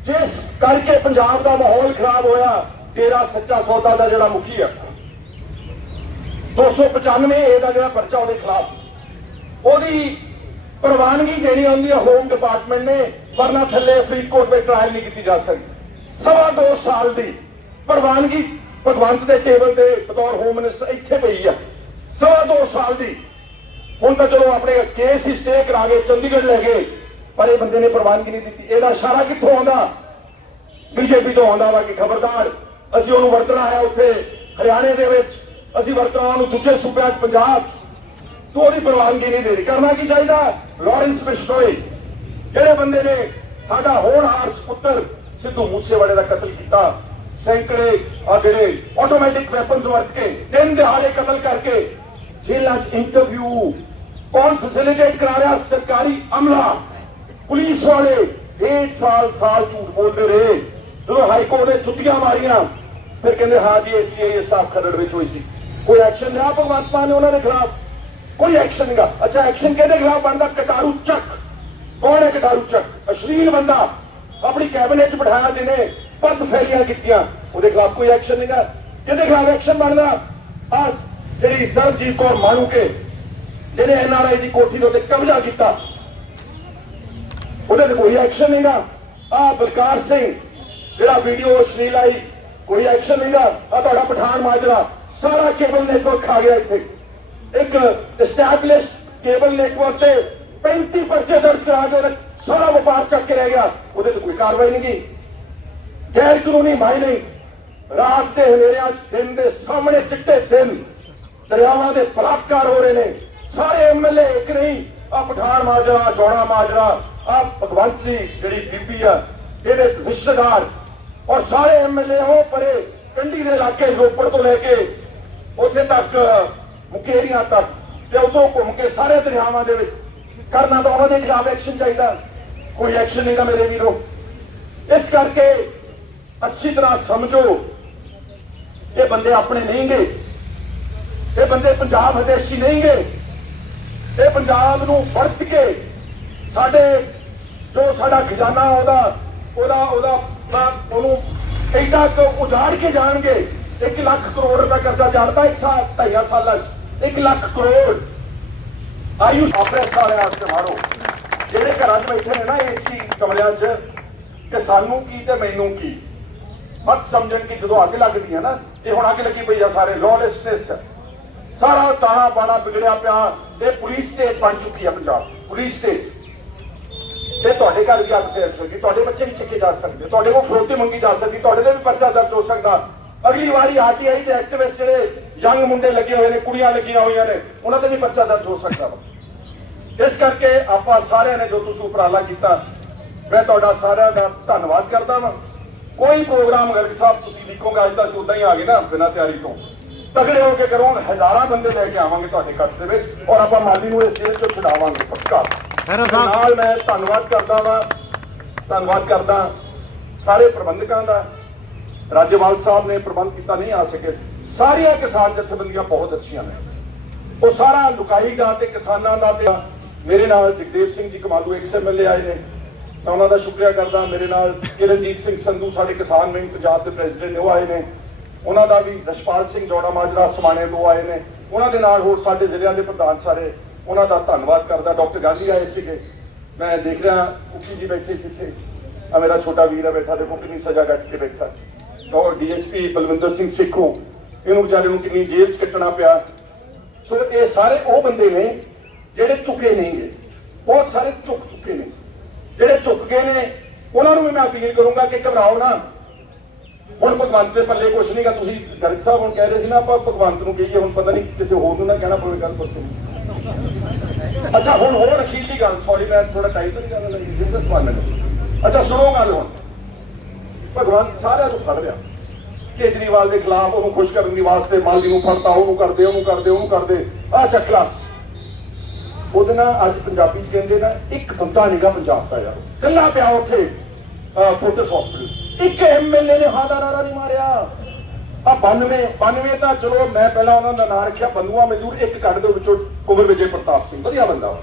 S1: ਜਿਸ ਕਰਕੇ ਪੰਜਾਬ ਦਾ ਮਾਹੌਲ ਖਰਾਬ ਹੋਇਆ, ਤੇਰਾ ਸੱਚਾ ਸੌਦਾ ਦਾ ਜਿਹੜਾ ਮੁਖੀ ਆ। 295 ਏ ਦਾ ਜਿਹੜਾ ਪਰਚਾ ਉਹਦੇ ਖਿਲਾਫ। ਉਹਦੀ ਪ੍ਰਵਾਨਗੀ ਦੇਣੀ ਹੁੰਦੀ ਹੈ ਹੋਮ ਡਿਪਾਰਟਮੈਂਟ ਨੇ, ਵਰਨਾ ਥੱਲੇ ਫਰੀਦਕੋਟ ਵਿੱਚ ਟ੍ਰਾਇਲ ਨਹੀਂ ਕੀਤੀ ਜਾ ਸਕਦੀ। ਸਵਾ ਦੋ ਸਾਲ ਦੀ ਪ੍ਰਵਾਨਗੀ ਭਗਵੰਤ ਦੇ ਟੇਬਲ ਤੇ ਬਤੌਰ ਹੋਮ ਮਿਨਿਸਟਰ ਇੱਥੇ ਪਈ ਆ। ਸਵਾ ਦੋ ਸਾਲ ਦੀ। ਹੁਣ ਤਾਂ ਚਲੋ ਆਪਣੇ ਕੇਸ ਹੀ ਸਟੇ ਕਰਾ ਕੇ ਚੰਡੀਗੜ੍ਹ ਲੈ ਗਏ, ਪਰ ਇਹ ਬੰਦੇ ਨੇ ਪ੍ਰਵਾਨਗੀ ਨਹੀਂ ਦਿੱਤੀ। ਇਹਦਾ ਇਸ਼ਾਰਾ ਕਿੱਥੋਂ ਆਉਂਦਾ? ਬੀਜੇਪੀ ਤੋਂ ਆਉਂਦਾ ਵਾ ਕਿ ਖਬਰਦਾਰ, ਅਸੀਂ ਉਹਨੂੰ ਵਰਤਣਾ ਹੈ ਉੱਥੇ, ਹਰਿਆਣੇ ਦੇ ਵਿੱਚ। ਅਸੀਂ ਵਰਕਰਾਂ ਨੂੰ ਦੂਜੇ ਸੂਬਿਆਂ 'ਚ ਪੰਜਾਬ ਤੂੰ ਉਹਦੀ ਪ੍ਰਵਾਨਗੀ ਨਹੀਂ ਦੇ ਰਹੀ ਕਰਨਾ ਕੀ ਚਾਹੀਦਾ? ਲਾਰੈਂਸ ਬਿਸ਼ਨੋਈ ਜਿਹੜੇ ਬੰਦੇ ਨੇ ਸਾਡਾ ਹੋਣਹਾਰ ਪੁੱਤਰ ਸਿੱਧੂ ਮੂਸੇਵਾਲੇ ਦਾ ਕਤਲ ਕੀਤਾ, ਸੈਂਕੜੇ ਆ ਜਿਹੜੇ ਆਟੋਮੈਟਿਕ ਵੈਪਨਸ ਵਰਤ ਕੇ, ਦਿਨ ਦਿਹਾੜੇ ਕਤਲ ਕਰਕੇ ਜੇਲ੍ਹਾਂ 'ਚ ਇੰਟਰਵਿਊ ਕੌਣ ਫੈਸਿਲਿਟੇਟ ਕਰਾ ਰਿਹਾ? ਸਰਕਾਰੀ ਅਮਲਾ। ਪੁਲਿਸ ਵਾਲੇ ਡੇਢ ਸਾਲ ਸਾਲ ਝੂਠ ਬੋਲਦੇ ਰਹੇ। ਜਦੋਂ ਹਾਈ ਕੋਰਟ ਨੇ ਛੁੱਟੀਆਂ ਮਾਰੀਆਂ, ਫਿਰ ਕਹਿੰਦੇ, ਹਾਂ ਜੀ ਐਸਸੀਆਈ ਸਟਾਫ ਖਰੜ ਵਿੱਚ ਹੋਈ ਸੀ। ਕੋਈ ਐਕਸ਼ਨ ਲਿਆ ਭਗਵੰਤ ਮਾਨ ਨੇ ਉਹਨਾਂ ਦੇ ਖਿਲਾਫ ਕੋਈ ਐਕਸ਼ਨ ਨਹੀਂਗਾ ਅੱਛਾ ਐਕਸ਼ਨ ਕਿਹਦੇ ਖਿਲਾਫ ਬਣਦਾ? ਕਟਾਰੂ ਚੱਕ। ਕੌਣ ਹੈ ਕਟਾਰੂ ਚੱਕ? ਅਸ਼ਲੀਲ ਬੰਦਾ। ਆਪਣੀ ਕੈਬਨਿਟ 'ਚ ਬਿਠਾਇਆ ਜਿਹਨੇ ਪੱਤ ਫੈਲੀਆਂ ਕੀਤੀਆਂ। ਉਹਦੇ ਖਿਲਾਫ ਕੋਈ ਐਕਸ਼ਨ ਨਹੀਂਗਾ ਕਿਹਦੇ ਖਿਲਾਫ ਐਕਸ਼ਨ ਬਣਦਾ? ਆ ਜਿਹੜੀ ਸਰਬਜੀਤ ਕੌਰ ਮਾਨੂਕੇ ਜਿਹਨੇ ਐਨਆਰਆਈ ਦੀ ਕੋਠੀ ਦੇ ਉੱਤੇ ਕਬਜ਼ਾ ਕੀਤਾ। ਉਹਦੇ ਤੇ ਕੋਈ ਐਕਸ਼ਨ ਨਹੀਂਗਾ ਆ ਬਲਕਾਰ ਸਿੰਘ, ਜਿਹੜਾ ਵੀਡੀਓ ਅਸ਼ਲੀਲ ਆਈ, ਕੋਈ ਐਕਸ਼ਨ ਨਹੀਂਗਾ ਆ ਤੁਹਾਡਾ ਪਠਾਨ ਮਾਜਰਾ। ਸਾਰਾ ਕੇਬਲ ਨੈਟਵਰਕ ਖਾ ਗਿਆ ਇੱਥੇ। ਇੱਕ ਐਸਟੈਬਲਿਸ਼ਡ ਕੇਬਲ ਨੈਟਵਰਕ ਤੇ 35 ਪਰਚੇ ਦਰਜ ਕਰਾ ਕੇ ਉਹਨੇ ਸਾਰਾ ਵਪਾਰ ਚੱਕ ਕੇ ਰਹਿ ਗਿਆ। ਉਹਦੇ ਤੇ ਕੋਈ ਕਾਰਵਾਈ ਨਹੀਂ ਗਈ। ਗੈਰ ਕਾਨੂੰਨੀ ਮਾਈ ਰਾਤ ਦੇ ਹਨੇਰਿਆਂ 'ਚ, ਦਿਨ ਦੇ ਸਾਹਮਣੇ ਚਿੱਟੇ ਦਿਨ, ਦਰਿਆਵਾਂ ਦੇ ਬਲਾਤਕਾਰ ਹੋ ਰਹੇ ਨੇ। ਸਾਰੇ ਐਮਐਲਏ ਇੱਕ ਨਹੀਂ ਆ ਪਠਾਨ ਮਾਜਰਾ ਜੋੜਾ ਮਾਜਰਾ ਆ ਭਗਵੰਤ ਦੀ ਜਿਹੜੀ ਬੀਬੀ ਆ, ਇਹਦੇ ਰਿਸ਼ਤੇਦਾਰ ਔਰ ਸਾਰੇ ਐਮਐਲਏ ਹੋ ਪਰੇ ਕੰਢੀ ਦੇ ਇਲਾਕੇ ਰੋਪੜ ਤੋਂ ਲੈ ਕੇ ਉੱਥੇ ਤੱਕ, ਮੁਕੇਰੀਆਂ ਤੱਕ ਤੇ ਉਦੋਂ ਘੁੰਮ ਕੇ ਸਾਰੇ ਦਰਿਆਵਾਂ ਦੇ ਵਿੱਚ ਕਰਨਾ ਤਾਂ ਉਹਨਾਂ ਦੇ ਖਿਲਾਫ ਐਕਸ਼ਨ ਚਾਹੀਦਾ। ਕੋਈ ਐਕਸ਼ਨ ਨਹੀਂਗਾ ਮੇਰੇ ਵੀਰੋ। ਇਸ ਕਰਕੇ ਅੱਛੀ ਤਰ੍ਹਾਂ ਸਮਝੋ, ਇਹ ਬੰਦੇ ਆਪਣੇ ਨਹੀਂਗੇ ਇਹ ਬੰਦੇ ਪੰਜਾਬ ਹਦੇਸ਼ੀ ਨਹੀਂਗੇ ਇਹ ਪੰਜਾਬ ਨੂੰ ਵਰਤ ਕੇ ਸਾਡੇ ਜੋ ਸਾਡਾ ਖਜ਼ਾਨਾ ਉਹਦਾ ਉਹਦਾ ਉਹਦਾ ਉਹਨੂੰ ਐਡਾ ਕੁ ਉਜਾੜ ਕੇ ਜਾਣਗੇ। 1 ਲੱਖ ਕਰੋੜ ਰੁਪਏ ਕਰਜ਼ਾ ਚੜਦਾ ਇੱਕ ਸਾਲ, ਢਾਈਆਂ ਸਾਲਾਂ 'ਚ। 1 ਲੱਖ ਕਰੋੜ। ਆਯੁਸ਼ ਆਪਣੇ ਸਾਰੇ ਵਾਸਤੇ ਮਾਰੋ। ਜਿਹੜੇ ਘਰਾਂ 'ਚ ਬੈਠੇ ਨੇ ਨਾ ਏਸੀ ਕਮਰਿਆਂ 'ਚ ਕਿ ਸਾਨੂੰ ਕੀ ਤੇ ਮੈਨੂੰ ਕੀ? ਮਤ ਸਮਝਣ ਕਿ ਜਦੋਂ ਅੱਗ ਲੱਗਦੀ ਹੈ ਨਾ ਇਹ ਹੁਣ ਅੱਗ ਲੱਗੀ ਪਈ ਆ ਸਾਰੇ ਲੌਲੈਸਨੈਸ ਸਾਰਾ ਤਾਣਾ ਬਾਣਾ ਵਿਗੜਿਆ ਪਿਆ ਇਹ ਪੁਲਿਸ ਸਟੇਟ ਬਣ ਚੁੱਕੀ ਆ ਪੰਜਾਬ, ਪੁਲਿਸ ਸਟੇਟ ਤੇ ਤੁਹਾਡੇ ਘਰ ਵੀ ਅੱਗ ਫੇਰ ਸਕਦੀ, ਤੁਹਾਡੇ ਬੱਚੇ ਵੀ ਚੱਕੇ ਜਾ ਸਕਦੇ, ਤੁਹਾਡੇ ਕੋਲ ਫਰੋਤੀ ਮੰਗੀ ਜਾ ਸਕਦੀ, ਤੁਹਾਡੇ ਤੇ ਵੀ ਪਰਚਾ ਦਰਜ ਹੋ ਸਕਦਾ। ਅਗਲੀ ਵਾਰੀ ਆਰਟੀਆਈ ਦੇ ਐਕਟਿਵਿਸਟ ਜਿਹੜੇ ਯੰਗ ਮੁੰਡੇ ਲੱਗੇ ਹੋਏ ਨੇ ਕੁੜੀਆਂ ਲੱਗੀਆਂ ਹੋਈਆਂ ਨੇ ਉਹਨਾਂ ਤੇ ਵੀ ਪਰਚਾ ਦਰਜ ਹੋ ਸਕਦਾ ਵਾ। ਇਸ ਕਰਕੇ ਆਪਾਂ ਸਾਰਿਆਂ ਨੇ ਜੋ ਤੁਸੀਂ ਉਪਰਾਲਾ ਕੀਤਾ ਮੈਂ ਤੁਹਾਡਾ ਸਾਰਿਆਂ ਦਾ ਧੰਨਵਾਦ ਕਰਦਾ ਹਾਂ ਕੋਈ ਪ੍ਰੋਗਰਾਮ ਗਰਗ ਸਾਹਿਬ ਤੁਸੀਂ ਲਿਖੋਗੇ ਅੱਜ ਤਾਂ ਅਸੀਂ ਉਦਾਂ ਹੀ ਆ ਗਏ ਨਾ ਬਿਨਾਂ ਤਿਆਰੀ ਤੋਂ। ਤਗੜੇ ਹੋ ਕੇ ਕਰੋ ਹਜ਼ਾਰਾਂ ਬੰਦੇ ਲੈ ਕੇ ਆਵਾਂਗੇ ਤੁਹਾਡੇ ਕੱਟ ਦੇ ਵਿੱਚ ਔਰ ਆਪਾਂ ਮਾਲੀ ਨੂੰ ਇਸ ਜੇਲ੍ਹ ਚੋਂ ਛਡਾਵਾਂਗੇ ਪੱਕਾ। ਤੇ ਨਾਲ ਮੈਂ ਧੰਨਵਾਦ ਕਰਦਾ ਵਾਂ ਧੰਨਵਾਦ ਕਰਦਾ ਸਾਰੇ ਪ੍ਰਬੰਧਕਾਂ ਦਾ ਰਾਜੇਵਾਲ ਸਾਹਿਬ ਨੇ ਪ੍ਰਬੰਧ ਕੀਤਾ ਨਹੀਂ ਆ ਸਕੇ। ਸਾਰੀਆਂ ਕਿਸਾਨ ਜਥੇਬੰਦੀਆਂ ਬਹੁਤ ਅੱਛੀਆਂ ਨੇ। ਉਹ ਸਾਰਾ ਲੁਕਾਈ ਦਾ ਤੇ ਕਿਸਾਨਾਂ ਦਾ ਤੇ ਮੇਰੇ ਨਾਲ ਜਗਦੇਵ ਸਿੰਘ ਜੀ ਕਮਾਲੂ ਐਕਸ ਐਮਐਲਏ ਆਏ ਨੇ। ਮੈਂ ਉਹਨਾਂ ਦਾ ਸ਼ੁਕਰੀਆ ਕਰਦਾ। ਮੇਰੇ ਨਾਲ ਕਿਰਨਜੀਤ ਸਿੰਘ ਸੰਧੂ ਸਾਡੇ ਕਿਸਾਨ ਵਿੰਗ ਪੰਜਾਬ ਦੇ ਪ੍ਰੈਜ਼ੀਡੈਂਟ ਨੇ, ਉਹ ਆਏ ਨੇ। ਉਹਨਾਂ ਦਾ ਵੀ ਰਸ਼ਪਾਲ ਸਿੰਘ ਜੋੜਾ ਮਾਜਰਾ ਸਮਾਣੇ ਤੋਂ ਆਏ ਨੇ। ਉਹਨਾਂ ਦੇ ਨਾਲ ਹੋਰ ਸਾਡੇ ਜ਼ਿਲ੍ਹਿਆਂ ਦੇ ਪ੍ਰਧਾਨ ਸਾਰੇ, ਉਹਨਾਂ ਦਾ ਧੰਨਵਾਦ ਕਰਦਾ। ਡਾਕਟਰ ਗਾਂਧੀ ਆਏ ਸੀਗੇ। ਮੈਂ ਦੇਖ ਰਿਹਾ ਕੁਕੀ ਜੀ ਬੈਠੇ ਸੀ ਇੱਥੇ। ਆ ਮੇਰਾ ਛੋਟਾ ਵੀਰ ਹੈ ਬੈਠਾ, ਦੇਖੋ ਕਿੰਨੀ ਸਜ਼ਾ ਕੱਟ ਕੇ ਬੈਠਾ। ਔਰ ਡੀਐਸਪੀ ਬਲਵਿੰਦਰ ਸਿੰਘ ਸਿੱਖੂ, ਇਹਨੂੰ ਵਿਚਾਰੇ ਨੂੰ ਕਿੰਨੀ ਜੇਲ੍ਹ 'ਚ ਕੱਟਣਾ ਪਿਆ। ਸੋ ਇਹ ਸਾਰੇ ਉਹ ਬੰਦੇ ਨੇ ਜਿਹੜੇ ਝੁਕੇ ਨਹੀਂਗੇ ਬਹੁਤ ਸਾਰੇ ਚੁੱਕ ਚੁੱਕੇ ਨੇ। ਜਿਹੜੇ ਚੁੱਕ ਗਏ ਨੇ, ਉਹਨਾਂ ਨੂੰ ਵੀ ਮੈਂ ਅਪੀਲ ਕਰੂੰਗਾ ਕਿ ਘਬਰਾਓ ਨਾ। ਹੁਣ ਭਗਵੰਤ ਦੇ ਪੱਲੇ ਕੁਛ ਨਹੀਂਗਾ ਤੁਸੀਂ ਗਰਗ ਸਾਹਿਬ ਹੁਣ ਕਹਿ ਰਹੇ ਸੀ ਨਾ, ਆਪਾਂ ਭਗਵੰਤ ਨੂੰ ਕਹੀਏ, ਹੁਣ ਪਤਾ ਨਹੀਂ ਕਿਸੇ ਹੋਰ ਨੂੰ ਨਾ ਕਹਿਣਾ ਪਵੇ, ਗੱਲ ਪਰਸੋਂ ਅੱਛਾ, ਹੁਣ ਹੋਰ ਅਖੀਰਲੀ ਗੱਲ ਸੌਰੀ ਮੈਂ ਥੋੜਾ ਟਾਈਮ ਤੋਂ ਗੱਲ ਲੱਗੀ ਜਿੰਦਸ ਮੰਨ ਅੱਛਾ, ਸੁਣੋ ਗੱਲ ਹੁਣ। ਭਗਵਾਨ ਸਾਰਿਆਂ ਨੂੰ ਫੜ ਲਿਆ। ਕੇਜਰੀਵਾਲ ਦੇ ਖਿਲਾਫ ਉਹਨੂੰ ਖੁਸ਼ ਕਰਨ ਦੀ ਵਾਸਤੇ ਮਾਲੀ ਨੂੰ ਫੜਤਾ, ਉਹਨੂੰ ਕਰਦੇ ਉਹਨੂੰ ਕਰਦੇ ਉਹਨੂੰ ਕਰਦੇ। ਆ ਚੱਕਲਾ ਉਹਦੇ ਨਾਲ ਅੱਜ ਪੰਜਾਬੀ ਚ ਕਹਿੰਦੇ ਨਾ, ਇੱਕ ਬੰਦਾ ਨਿਗਾ ਪੰਜਾਬ ਦਾ ਯਾਰ। ਕੱਲਾ ਪਿਆ ਉੱਥੇ ਫੋਟੋਸ ਹਸਪੀਟਲ ਇੱਕ ਐਮਐਲਏ ਨੇ ਹਾਂ ਦਾ ਨਾਰਾ ਨਹੀਂ ਮਾਰਿਆ। ਆ 92 92 ਤਾਂ ਚਲੋ ਮੈਂ ਪਹਿਲਾਂ ਉਹਨਾਂ ਦਾ ਨਾਂ ਰੱਖਿਆ ਬੰਦੂਆ ਮਜ਼ਦੂਰ, ਇੱਕ ਕੱਢ ਦੇ ਵਿੱਚੋਂ ਕੁਵਰ ਵਿਜੇ ਪ੍ਰਤਾਪ ਸਿੰਘ। ਵਧੀਆ ਬੰਦਾ। ਵਾ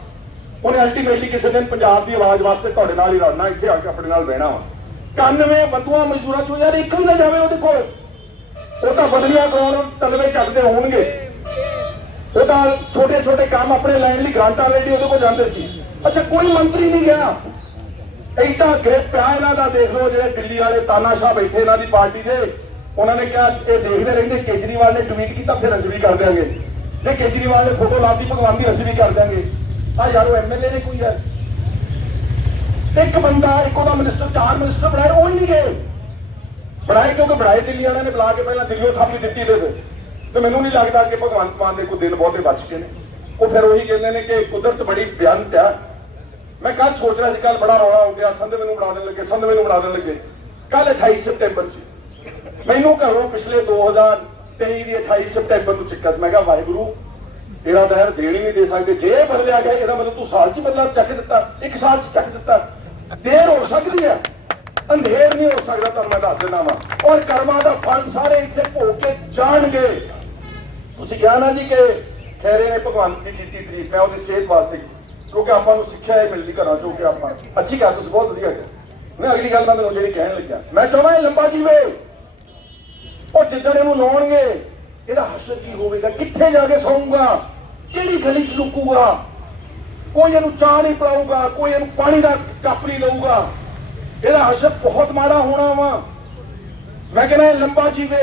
S1: ਉਹਨੇ ਅਲਟੀਮੇਟਲੀ ਕਿਸੇ ਦਿਨ ਪੰਜਾਬ ਦੀ ਆਵਾਜ਼ ਵਾਸਤੇ ਤੁਹਾਡੇ ਨਾਲ ਹੀ ਲੜਨਾ ਇੱਥੇ ਆ ਕੇ ਆਪਣੇ ਨਾਲ ਬਹਿਣਾ ਵਾ। 91 ਬੰਦੂਆਂ ਮਜ਼ਦੂਰਾਂ ਚੋਂ ਯਾਰ ਇੱਕ ਵੀ ਨਾ ਜਾਵੇ ਉਹਦੇ ਕੋਲ। ਉਹ ਤਾਂ ਬਦਲੀਆਂ ਕਰਾਉਣ ਤਲਵੇ ਚੱਕਦੇ ਹੋਣਗੇ। ਉਹ ਤਾਂ ਛੋਟੇ ਛੋਟੇ ਕੰਮ ਆਪਣੇ ਲੈਣ ਲਈ ਗ੍ਰਾਂਟਾਂ ਲੈਣ ਲਈ ਉਹਦੇ ਕੋਲ ਜਾਂਦੇ ਸੀ। ਅੱਛਾ, ਕੋਈ ਮੰਤਰੀ ਨਹੀਂ ਗਿਆ ਐਡਾ ਗ੍ਰਿਪ ਪਿਆ ਇਹਨਾਂ ਦਾ, ਦੇਖ ਲਓ ਜਿਹੜੇ ਦਿੱਲੀ ਵਾਲੇ ਤਾਨਾਸ਼ਾਹ ਬੈਠੇ ਇਹਨਾਂ ਦੀ ਪਾਰਟੀ ਦੇ। ਉਹਨਾਂ ਨੇ ਕਿਹਾ, ਇਹ ਦੇਖਦੇ ਰਹਿੰਦੇ, ਕੇਜਰੀਵਾਲ ਨੇ ਟਵੀਟ ਕੀਤਾ, ਫਿਰ ਅਸੀਂ ਵੀ ਕਰ ਦਿਆਂਗੇ। ਜੇ ਕੇਜਰੀਵਾਲ ਨੇ ਫੋਟੋ ਲਾਤੀ, ਭਗਵਾਨ ਦੀ ਅਸੀਂ ਵੀ ਕਰ ਦਿਆਂਗੇ। ਆ ਯਾਰੋ ਐਮਐਲਏ ਨੇ ਕੋਈ ਹੈ? ਇੱਕ ਬੰਦਾ, ਇੱਕੋ ਦਾ ਮਿਨਿਸਟਰ ਚਾਰ ਮਿਨਿਸਟਰ ਬਣਾਏ, ਉਹ ਹੀ ਨਹੀਂ ਗਏ। ਬਣਾਏ ਕਿਉਂਕਿ ਬਣਾਏ ਦਿੱਲੀ ਵਾਲਿਆਂ ਨੇ ਬੁਲਾ ਕੇ ਪਹਿਲਾਂ ਦਿੱਲੀੋਂ ਥਾਪੀ ਦਿੱਤੀ ਦੇ ਤੇ ਮੈਨੂੰ ਨਹੀਂ ਲੱਗਦਾ ਕਿ ਭਗਵੰਤ ਮਾਨ ਦੇ ਕੋਈ ਦਿਨ ਬਹੁਤੇ ਬਚ ਕੇ ਨੇ। ਉਹ ਫਿਰ ਉਹੀ ਕਹਿੰਦੇ ਨੇ ਕਿ ਕੁਦਰਤ ਬੜੀ ਬਿਆਨਤ ਆ। ਮੈਂ ਕੱਲ ਸੋਚ ਰਿਹਾ ਸੀ ਕੱਲ ਬੜਾ ਰੌਲਾ ਹੋ ਗਿਆ, ਸੰਧ ਮੈਨੂੰ ਬਣਾ ਦੇਣ ਲੱਗੇ, ਸੰਧ ਮੈਨੂੰ ਬਣਾ ਦੇਣ ਲੱਗੇ। ਕੱਲ 28 ਸਪਟੈਂਬਰ ਸੀ। ਮੈਨੂੰ ਘਰੋਂ ਪਿਛਲੇ 2023 ਦੀ 28 ਸਪਟੈਂਬਰ ਨੂੰ ਚਿੱਕਾ ਸੀ। ਮੈਂ ਕਿਹਾ, ਵਾਹਿਗੁਰੂ, ਤੇਰਾ ਦਹਿਰ ਦੇਣ ਹੀ ਨਹੀਂ ਦੇ ਸਕਦੇ। ਜੇ ਬਦਲਿਆ ਗਿਆ, ਇਹਦਾ ਮਤਲਬ ਤੂੰ ਸਾਲ ਚ ਬਦਲਾ ਚੱਕ ਦਿੱਤਾ। ਇੱਕ ਸਾਲ ਚ ਚੱਕ ਦਿੱਤਾ। ਦੇਰ ਹੋ ਸਕਦੀ ਹੈ। ਅੰਧੇਰ ਨਹੀਂ ਹੋ ਸਕਦਾ ਤੁਹਾਨੂੰ ਮੈਂ ਦੱਸ ਦਿੰਦਾ ਵਾਂ। ਔਰ ਕਰਮਾਂ ਦਾ ਫਲ ਸਾਰੇ ਇੱਥੇ ਭੋਗ ਕੇ ਜਾਣਗੇ। ਤੁਸੀਂ ਕਿਹਾ ਜੀ ਕਿ ਖੈਰੇ ਨੇ ਭਗਵੰਤ ਦੀ ਕੀਤੀ ਤਰੀਫ, ਮੈਂ ਉਹਦੀ ਸਿਹਤ ਵਾਸਤੇ ਕਿਉਂਕਿ ਆਪਾਂ ਨੂੰ ਸਿੱਖਿਆ ਇਹ ਮਿਲਦੀ ਘਰਾਂ ਚੋਂ ਕਿ ਆਪਾਂ ਅੱਛੀ ਗੱਲ, ਤੁਸੀਂ ਬਹੁਤ ਵਧੀਆ ਕਿਹਾ। ਮੈਂ ਅਗਲੀ ਗੱਲ ਤਾਂ ਮੈਨੂੰ ਜਿਹੜੀ ਕਹਿਣ ਲੱਗਿਆ, ਮੈਂ ਚਾਹੁੰਦਾ ਇਹ ਲੰਬਾ ਜੀਵੇ। ਉਹ ਜਿੱਦਣ ਇਹਨੂੰ ਲਾਉਣਗੇ, ਇਹਦਾ ਹਸ਼ਰ ਕੀ ਹੋਵੇਗਾ? ਕਿੱਥੇ ਜਾ ਕੇ ਸੌਂਗਾ? ਕਿਹੜੀ ਗਲੀ 'ਚ ਲੁਕੂਗਾ? ਕੋਈ ਇਹਨੂੰ ਚਾਹ ਨਹੀਂ ਪਿਲਾਊਗਾ, ਕੋਈ ਇਹਨੂੰ ਪਾਣੀ ਦਾ ਕੱਪ ਨਹੀਂ ਲਊਗਾ। ਇਹਦਾ ਹਸ਼ਰ ਬਹੁਤ ਮਾੜਾ ਹੋਣਾ ਵਾ। ਮੈਂ ਕਹਿੰਦਾ ਲੰਬਾ ਜੀਵੇ,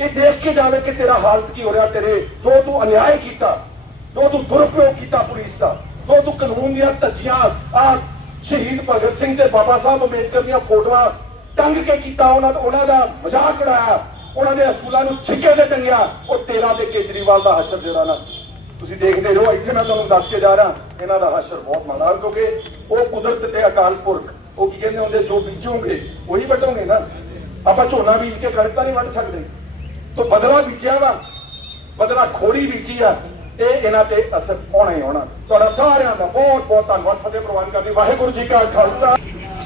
S1: ਇਹ ਦੇਖ ਕੇ ਜਾਵੇ ਕਿ ਤੇਰਾ ਹਾਲਤ ਕੀ ਹੋ ਰਿਹਾ ਤੇਰੇ। ਜੋ ਤੂੰ ਅਨਿਆਏ ਕੀਤਾ, ਜੋ ਤੂੰ ਦੁਰਉਪਯੋਗ ਕੀਤਾ ਪੁਲਿਸ ਦਾ, ਜੋ ਤੂੰ ਕਾਨੂੰਨ ਦੀਆਂ ਧੱਜੀਆਂ, ਆ ਸ਼ਹੀਦ ਭਗਤ ਸਿੰਘ ਤੇ ਬਾਬਾ ਸਾਹਿਬ ਅੰਬੇਦਕਰ ਦੀਆਂ ਫੋਟੋਆਂ ਟੰਗ ਕੇ ਕੀਤਾ, ਉਹਨਾਂ ਦਾ ਉਹਨਾਂ ਦਾ ਮਜ਼ਾਕ ਉਡਾਇਆ, ਉਹਨਾਂ ਦੇ ਅਸੂਲਾਂ ਨੂੰ ਛਿੱਕੇ ਤੇ ਟੰਗਿਆ, ਉਹ ਤੇਰਾ ਤੇ ਕੇਜਰੀਵਾਲ ਦਾ ਹਸ਼ਰ ਜਿਹੜਾ ਨਾ ਤੁਸੀਂ ਦੇਖਦੇ ਰਹੋ, ਇੱਥੇ ਮੈਂ ਤੁਹਾਨੂੰ ਦੱਸ ਕੇ ਜਾ ਰਿਹਾ, ਇਹਨਾਂ ਦਾ ਹਸ਼ਰ ਬਹੁਤ ਮਾੜਾ ਕਿਉਂਕਿ ਉਹ ਕੁਦਰਤ ਤੇ ਅਕਾਲ ਪੁਰਖ, ਉਹ ਕੀ ਕਹਿੰਦੇ ਹੁੰਦੇ, ਜੋ ਬੀਜੋਗੇ, ਉਹੀ ਵਟੋਗੇ ਨਾ। ਆਪਾਂ ਝੋਨਾ ਬੀਜ ਕੇ ਕਣਕ ਤਾਂ ਨਹੀਂ ਵੱਢ ਸਕਦੇ। ਤੋ ਬਦਲਾ ਬੀਜਿਆ ਵਾ, ਬਦਲਾ ਖੋੜੀ ਬੀਜੀ ਆ, ਤੇ ਇਹਨਾਂ ਤੇ ਅਸਰ ਪਾਉਣਾ ਹੀ ਆਉਣਾ। ਤੁਹਾਡਾ ਸਾਰਿਆਂ ਦਾ ਬਹੁਤ ਬਹੁਤ ਧੰਨਵਾਦ, ਫਤਿਹ ਪ੍ਰਵਾਨ ਕਰਦੀ। ਵਾਹਿਗੁਰੂ ਜੀ ਕਾ ਖਾਲਸਾ।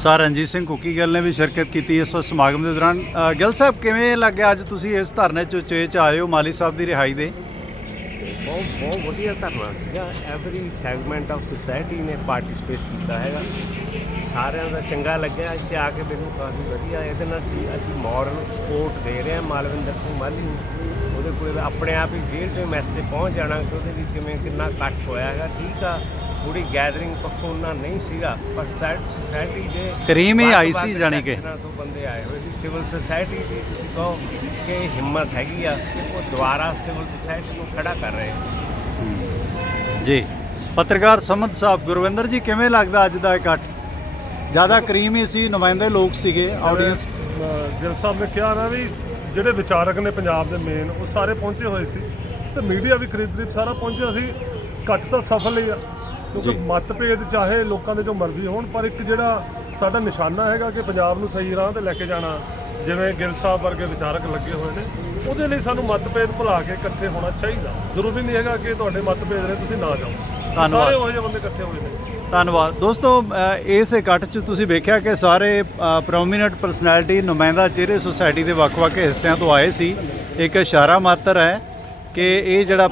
S2: ਸਰ, ਰਣਜੀਤ ਸਿੰਘ ਕੁਕੀ ਗੱਲ ਨੇ ਵੀ ਸ਼ਿਰਕਤ ਕੀਤੀ ਇਸ ਸਮਾਗਮ ਦੇ ਦੌਰਾਨ। ਗਿੱਲ ਸਾਹਿਬ, ਕਿਵੇਂ ਲੱਗਿਆ ਅੱਜ ਤੁਸੀਂ ਇਸ ਧਰਨੇ ਚ ਚੇ ਆਏ ਹੋ ਮਾਲੀ ਸਾਹਿਬ ਦੀ ਰਿਹਾਈ ਦੇ?
S3: ਬਹੁਤ ਬਹੁਤ ਵਧੀਆ ਧਰਨਾ ਸੀਗਾ ਐਵਰੀ ਸੈਗਮੈਂਟ ਆਫ ਸੋਸਾਇਟੀ ਨੇ ਪਾਰਟਿਸਿਪੇਟ ਕੀਤਾ ਹੈਗਾ। ਸਾਰਿਆਂ ਦਾ ਚੰਗਾ ਲੱਗਿਆ। ਇੱਥੇ ਆ ਕੇ ਮੈਨੂੰ ਕਾਫੀ ਵਧੀਆ ਇਹਦੇ ਨਾਲ ਕੀ ਅਸੀਂ ਮੋਰਲ ਸਪੋਰਟ ਦੇ ਰਹੇ ਹਾਂ। ਮਾਲਵਿੰਦਰ ਸਿੰਘ ਮਾਲੀ ਨੂੰ। ਉਹਦੇ ਕੋਲ ਆਪਣੇ ਆਪ ਹੀ ਜੇਲ੍ਹ ਤੋਂ ਮੈਸੇਜ ਪਹੁੰਚ ਜਾਣਾ ਕਿ ਉਹਦੇ ਵੀ ਕਿਵੇਂ ਕਿੰਨਾ ਇਕੱਠ ਹੋਇਆ ਹੈਗਾ। ਠੀਕ ਆ। ਪੂਰੀ ਗੈਦਰਿੰਗ ਪੱਖੋਂ ਉਹਨਾਂ ਨਹੀਂ ਸੀਗਾ ਪਰ ਸੋਸਾਇਟੀ ਦੇ
S2: ਕਰੀਮ ਹੀ ਆਈ ਸੀ ਜਾਣੀ ਕਿ।
S3: ਤੋਂ ਬੰਦੇ ਆਏ ਹੋਏ ਸੀ। ਸਿਵਲ ਸੁਸਾਇਟੀ ਦੀ ਤੁਸੀਂ ਕਹੋ ਕਿ ਹਿੰਮਤ ਹੈਗੀ ਆ ਉਹ ਦੁਬਾਰਾ ਸਿਵਲ ਸੁਸਾਇਟੀ ਨੂੰ ਖੜਾ ਕਰ ਰਹੇ
S2: ਜੀ। ਪੱਤਰਕਾਰ ਸਮਦ ਸਾਹਿਬ ਗੁਰਵਿੰਦਰ ਜੀ ਕਿਵੇਂ ਲੱਗਦਾ ਅੱਜ ਦਾ ਇਕੱਠ? ਜ਼ਿਆਦਾ ਕਰੀਮ ਹੀ ਸੀ ਨੁਮਾਇੰਦੇ ਲੋਕ ਸੀਗੇ ਆਡੀਅנס
S4: ਗਿਲ ਸਾਹਿਬ ਨੇ ਕਿਹਾ ਨਾ ਵੀ ਜਿਹੜੇ ਵਿਚਾਰਕ ਨੇ ਪੰਜਾਬ ਦੇ ਮੇਨ ਉਹ ਸਾਰੇ ਪਹੁੰਚੇ ਹੋਏ ਸੀ ਤੇ ਮੀਡੀਆ ਵੀ ਖਰੀਦ ਖਰੀਦ ਸਾਰਾ ਪਹੁੰਚਿਆ ਸੀ। ਕੱਟ ਤਾਂ ਸਫਲ ਹੀ ਆ। ਕਿਉਂਕਿ ਮਤਭੇਦ ਚਾਹੇ ਲੋਕਾਂ ਦੇ ਜੋ ਮਰਜ਼ੀ ਹੋਣ ਪਰ ਇੱਕ ਜਿਹੜਾ ਸਾਡਾ ਨਿਸ਼ਾਨਾ ਹੈਗਾ ਕਿ ਪੰਜਾਬ ਨੂੰ ਸਹੀ ਰਾਹ ਤੇ ਲੈ ਕੇ ਜਾਣਾ ਜਿਵੇਂ ਗਿਲ ਸਾਹਿਬ ਵਰਗੇ ਵਿਚਾਰਕ ਲੱਗੇ ਹੋਏ ਨੇ ਉਹਦੇ ਲਈ ਸਾਨੂੰ ਮਤਭੇਦ ਭੁਲਾ ਕੇ ਇਕੱਠੇ ਹੋਣਾ ਚਾਹੀਦਾ। ਜ਼ਰੂਰੀ ਨਹੀਂ ਹੈਗਾ ਕਿ ਤੁਹਾਡੇ ਮਤਭੇਦ ਨੇ ਤੁਸੀਂ ਨਾ ਜਾਓ।
S2: ਧੰਨਵਾਦ।
S4: ਸਾਰੇ ਉਹੋ ਜਿਹੇ ਬੰਦੇ ਇਕੱਠੇ ਹੋਏ ਨੇ।
S2: ਧੰਨਵਾਦ। ਦੋਸਤੋ ਇਸ ਇਕੱਠ 'ਚ ਤੁਸੀਂ ਵੇਖਿਆ ਕਿ ਸਾਰੇ ਪ੍ਰੋਮੀਨੈਂਟ ਪਰਸਨੈਲਿਟੀ ਨੁਮਾਇੰਦਾ ਚਿਹਰੇ ਸੁਸਾਇਟੀ ਦੇ ਵੱਖ-ਵੱਖ ਹਿੱਸਿਆਂ ਤੋਂ ਆਏ ਸੀ। ਇੱਕ ਇਸ਼ਾਰਾ ਮਾਤਰ ਹੈ ਕਿ ਇਹ ਜਿਹੜਾ